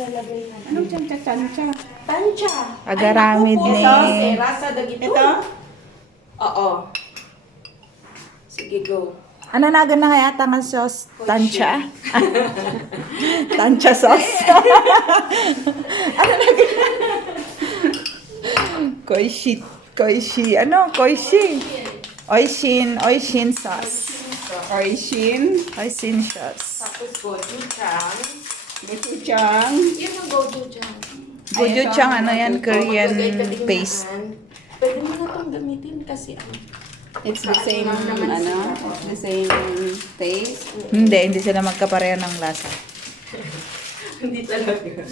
ilalagay natin. Anong tsancha-tsancha? Tansya. Agaramid ni... Rasa dagito. Ito? Oo. Sige, go. Ano na nga yata nga sauce? Tansya? Tansya sauce? Ano na Koishi. Ano? Koishi. Oishin sauce. Oishin sauce. Tapos gochujang. Gochujang. Yun ang gochujang. Gochujang, ano yan? Korean Maglagay ka din paste. yan. Pwede mo na itong gamitin kasi It's the same, it's the same taste. Hindi sila magkapareho ng lasa. hindi talaga.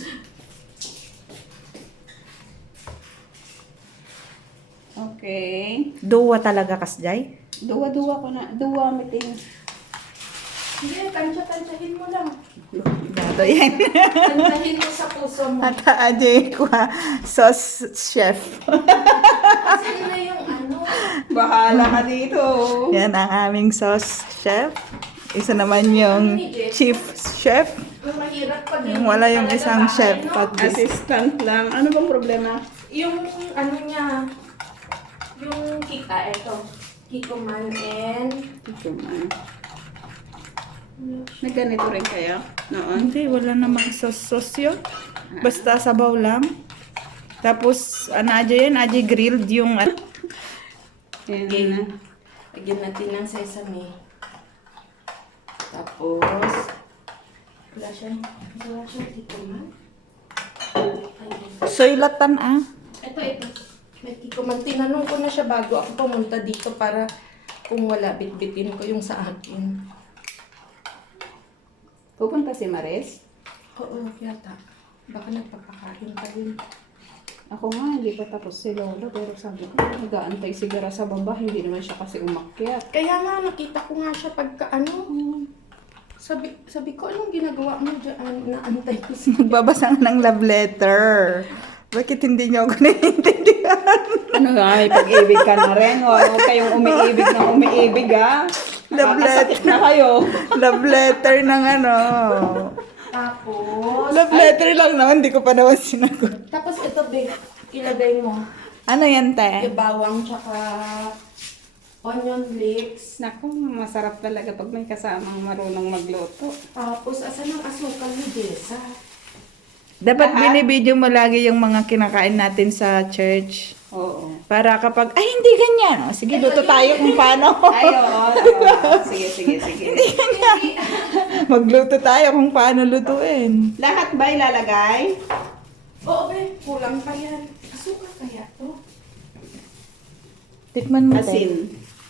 Okay. Duwa talaga kasjay? Duwa-duwa ko na. Duwa meeting. Hindi, tansya-tansyahin mo lang. Dato yan. Tansyahin mo sa puso mo. At ajay ko sauce chef. Kasi na yung ano. Bahala ka dito. Yan ang aming sauce chef. Isa naman yung chief chef. Yung mahirap pag Wala yung talaga isang bahay, chef no? pag Assistant lang. Ano bang problema? Yung ano niya, yung kita, eto. Kiko man and... Ito man. May ganito rin kaya? Noon? Hindi, wala namang sauce yun. Basta sabaw lang. Tapos, ano aja yan? Aja grilled yung... Yan Okay. na. Lagyan natin ng sesame. Tapos, wala siyang kiko man. Soylatan ah. Ito. May kiko man. Tinanong ko na siya bago ako pumunta dito para kung wala, bitbitin ko yung sa akin. Pupunta si Maris? Oo, yata. Baka nagpapakain pa yun. Ako nga, hindi pa tapos si Lola. Pero sabi ko, nag-aantay sigara sa baba. Hindi naman siya kasi umakyat. Kaya nga, nakita ko nga siya pagka ano. Sabi ko, anong ginagawa mo dyan? Naantay ko siya. Magbabasa ka ng love letter. Bakit hindi niyo ako naiintindihan? Ano nga, may pag-ibig ka na rin. O, huwag kayong umiibig ng umiibig, ha? Love Nakakasakit letter. na kayo. Love letter ng ano. Tapos, Love letter lang naman, hindi ko pa naman sinagot. tapos ito, Big, ilagay mo. Ano yan, te? Yung bawang tsaka onion flakes. Naku, masarap talaga pag may kasamang marunong magluto. Tapos, asan ang asukal ni Jessa? Dapat binibidyo mo lagi yung mga kinakain natin sa church. Oo. Para kapag, ay hindi ganyan. O, sige, luto tayo kung paano. Ay, oo. Sige. Magluto tayo kung paano lutuin. Lahat ba ilalagay? Oo, Be, kulang pa yan. Asukal kaya to? Tikman mo, te. Asin.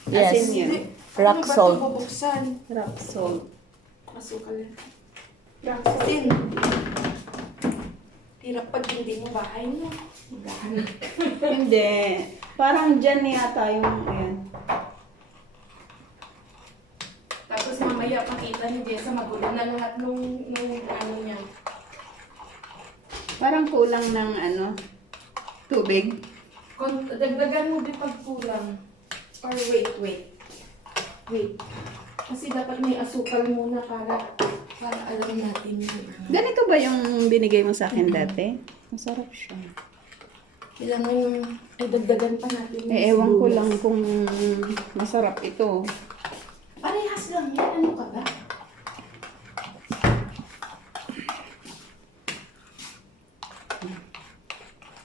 Yes. Asin yan. Rock Ano ba salt. ito bubuksan? Rock salt. Asukal yan. Asin. Hirap pag hindi mo bahay mo. Maghahanap. Hindi. Parang dyan yata yung, ayan. Tapos mamaya pakita ni Jessa, magulo na lahat nung ano niya. Parang kulang ng ano, tubig. Dagdagan mo din pag kulang. Or wait. Kasi dapat may asukal muna para alam natin yun. Ganito ba yung binigay mo sa akin dati? Masarap siya. Kailangan yung, dagdagan pa natin. yung Ewan ko sibuyas. lang kung masarap ito. Parehas lang yan. Ano ka ba?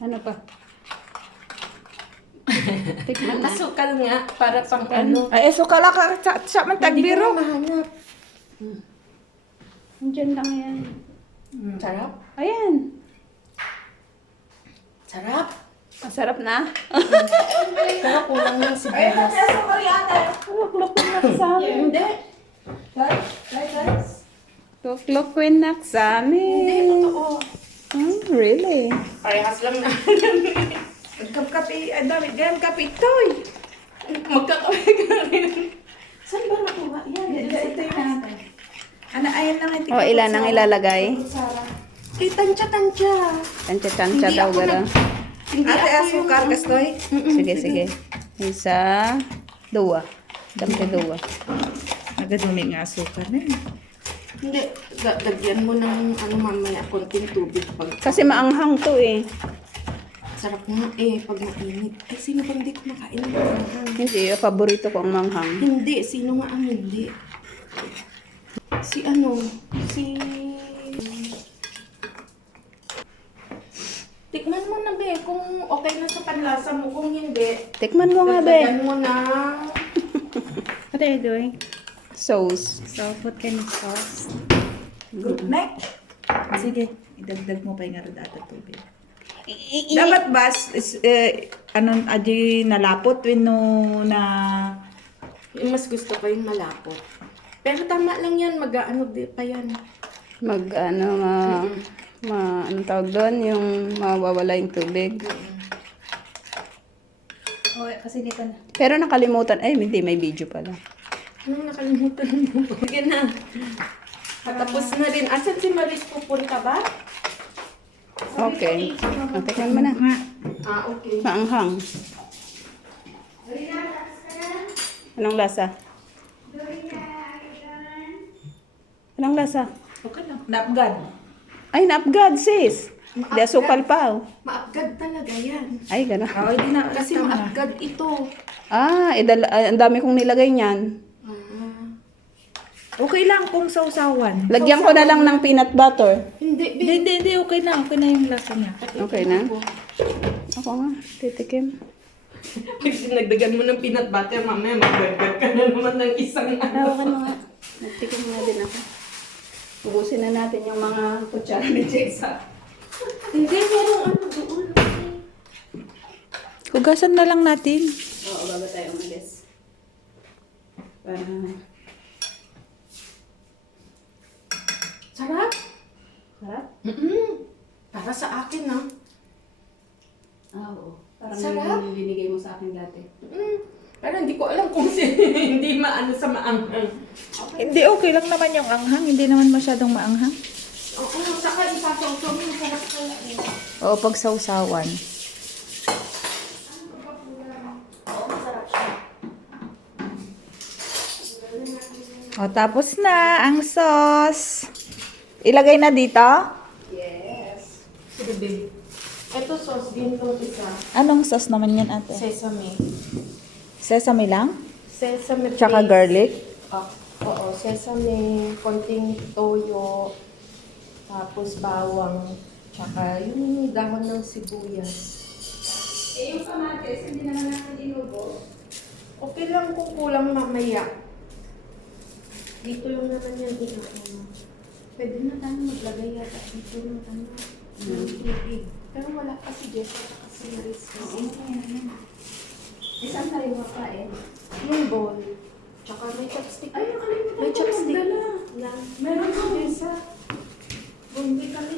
Ano pa? Tikman na. Asukal nga, para pang ano. Ay, eso ka lang sa man Hindi ko tagbiro. mahanap. Diyan lang yan. Sarap? Ayan. Sarap? Masarap na. Pero kulang ng sibuyas. Tuklok na sa amin. Hindi. Guys. Tuklok na sa Hindi, amin. totoo. Really? Parehas lang na. Kape, dami ganyan kape toy. Magkakape ka rin. Saan ba nakuha yan? Ito yung ano, ayan lang yung O, ilan ang ilalagay? Sarah. Tansya-tansya. Tansya-tansya Hindi daw ako gano'n. Hindi Ate, ako asukar, kastoy? Sige. Isa, dua. Dami dua. Nagadumi nga asukar na yun. Hindi, lagyan mo ng ano mamaya, konting tubig pag Kasi maanghang to eh. sarap nga pag mainit. Ay, sino ba hindi kumakain ng manghang? Hindi, paborito ko ang manghang. Hindi, sino nga ang hindi? Si ano, si... Tikman mo na, be, kung okay na sa panlasa mo. Kung hindi, Tikman mo nga, be. dagdagan mo na... What are you doing? Sauce. So, what kind of sauce? Good neck. Sige, idagdag mo pa yung arudato tubig. Dapat ba, aji nalapot wino na... Yung mas gusto ko yung malapot. Pero tama lang yan, mag-ano pa yan. Anong tawag doon? Yung mawawala yung tubig. Oh, kasi dito na. Pero nakalimutan. Ay, hindi. May video pala. Nakalimutan mo. Sige na. Patapos na rin. Asan si Maris pupunta ba? Okay. Tikman mo na. Okay. Maanghang. Anong lasa? Anong lasa? Okay lang. Napgan. Ay, napgad, sis. Di asukal pa, oh. Maapgad talaga yan. Ay, gano'n. Oh, hindi na. Kasi tama na. maapgad ito. Ang dami kong nilagay niyan. Okay lang kung sausawan. Lagyan ko na lang ng peanut butter. Hindi, Hindi. Okay na. Okay na yung lasa niya. Okay na? Ako nga, titikim. Pag sinagdagan mo ng peanut butter, mamaya mag-burger ka na naman ng isang Hawakan mo nga. Nagtikim nga din ako. Ubusin na natin yung mga kutsara ni Jessa. Hindi, merong ano doon. Hugasan na lang natin. Oo, bago tayo umalis. Para... Sarap. Sarap? Para sa akin, ha? Oo. Parang Sarap. yung binigay mo sa akin dati. Pero hindi ko alam kung hindi maano sa maanghang. Hindi, okay lang naman yung anghang. Hindi naman masyadong maanghang. Oo, saka isasawsaw mo. Sarap kaya eh. Oo, pag sausawan. O, tapos na ang sauce. Ilagay na dito. Yes. Sige, babe. Ito sauce din to isa. Anong sauce naman yan, ate? Sesame. Sesame lang? Sesame Tsaka paste. garlic? Oo, sesame, konting toyo, tapos bawang, tsaka yung dahon ng sibuyas. Eh, yung kamatis, hindi naman natin inubo. Okay lang kung kulang mamaya. Dito yung naman yung inaano. Pwede na tayo maglagay yata dito ng ano, ng tubig. Pero wala kasi Jessica kasi Maris. Isang sariwa ka eh. Yung bowl. Tsaka may chopstick. Ay, nakalimutan May ko chopstick. magdala. Lang. Meron ko. Jessa. Bumbi kami